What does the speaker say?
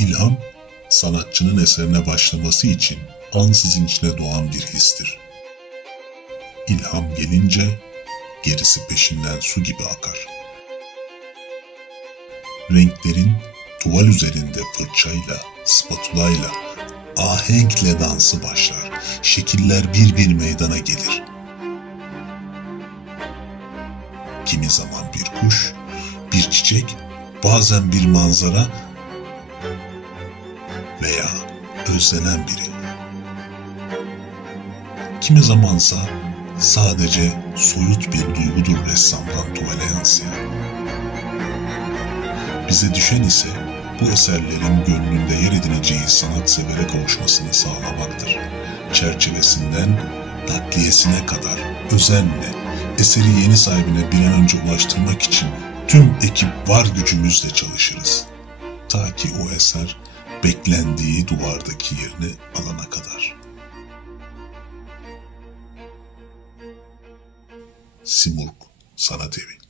İlham, sanatçının eserine başlaması için ansızın içine doğan bir histir. İlham gelince gerisi peşinden su gibi akar. Renklerin tuval üzerinde fırçayla, spatulayla, ahenkle dansı başlar. Şekiller bir bir meydana gelir. Kimi zaman bir kuş, bir çiçek, bazen bir manzara veya özlenen biri. Kimi zamansa sadece soyut bir duygudur ressamdan tuvale yansıyan. Bize düşen ise bu eserlerin gönlünde yer edineceği sanatsevere kavuşmasını sağlamaktır. Çerçevesinden nakliyesine kadar özenle eseri yeni sahibine bir an önce ulaştırmak için tüm ekip var gücümüzle çalışırız. Ta ki o eser beklendiği duvardaki yerini alana kadar. Simurg Sanat Evi